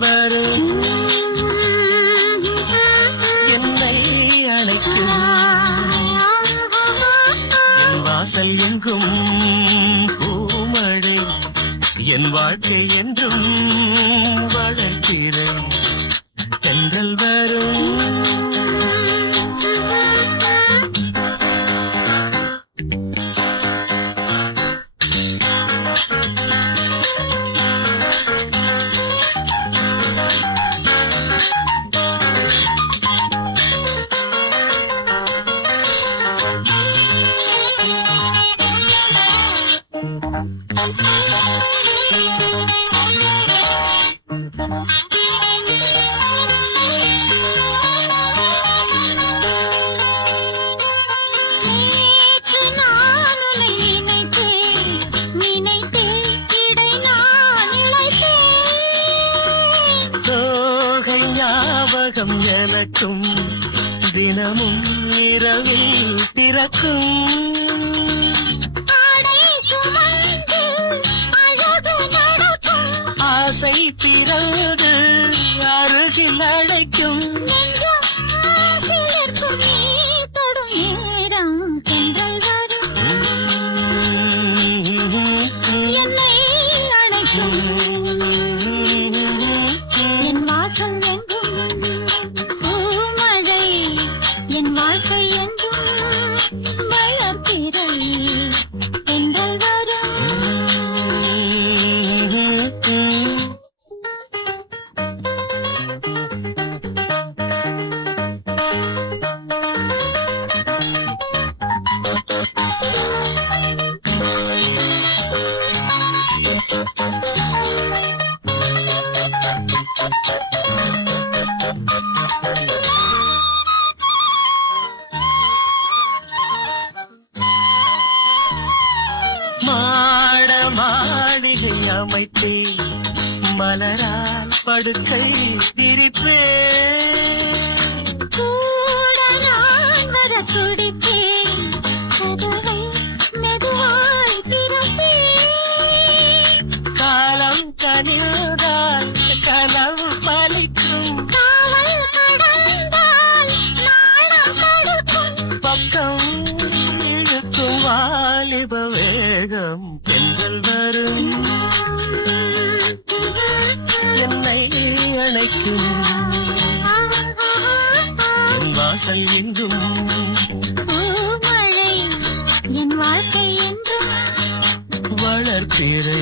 வரும் என்னை அழைக்கும் என் வாசல் எங்கும் பூமழை என் வாழ்க்கை என்றும் வளர்க்கிறேன் தென்றல் வரும் ஞாபகம் எனக்கும் தினமும் இரவில் திறக்கும் ஆசை பிறகு அருகில் அழைக்கும் என்னை அழைக்கும் என் வாசல் எங்கும் பூமழை என் வாழ்க்கை எங்கும் வளர்ப்பிறை தென்றல் வரும் மாட மாளிகை அமைத்தே மலரால் படுக்கை திரிப்பேன் கூட நான் வர துடிப்பேன் கதவை மெதுவாய் திறப்பேன் காலம் கனில்தான் கனவு பலிக்கும் காவல் கடந்தால் நாணம் தடுக்கும் பக்கம் இழுக்கும் வாலிப வேகம் தென்றல் வரும் என்னை அழைக்கும் என் வாசல் எங்கும் பூமழை என் வாழ்க்கை என்றும் வளர்ப்பிறை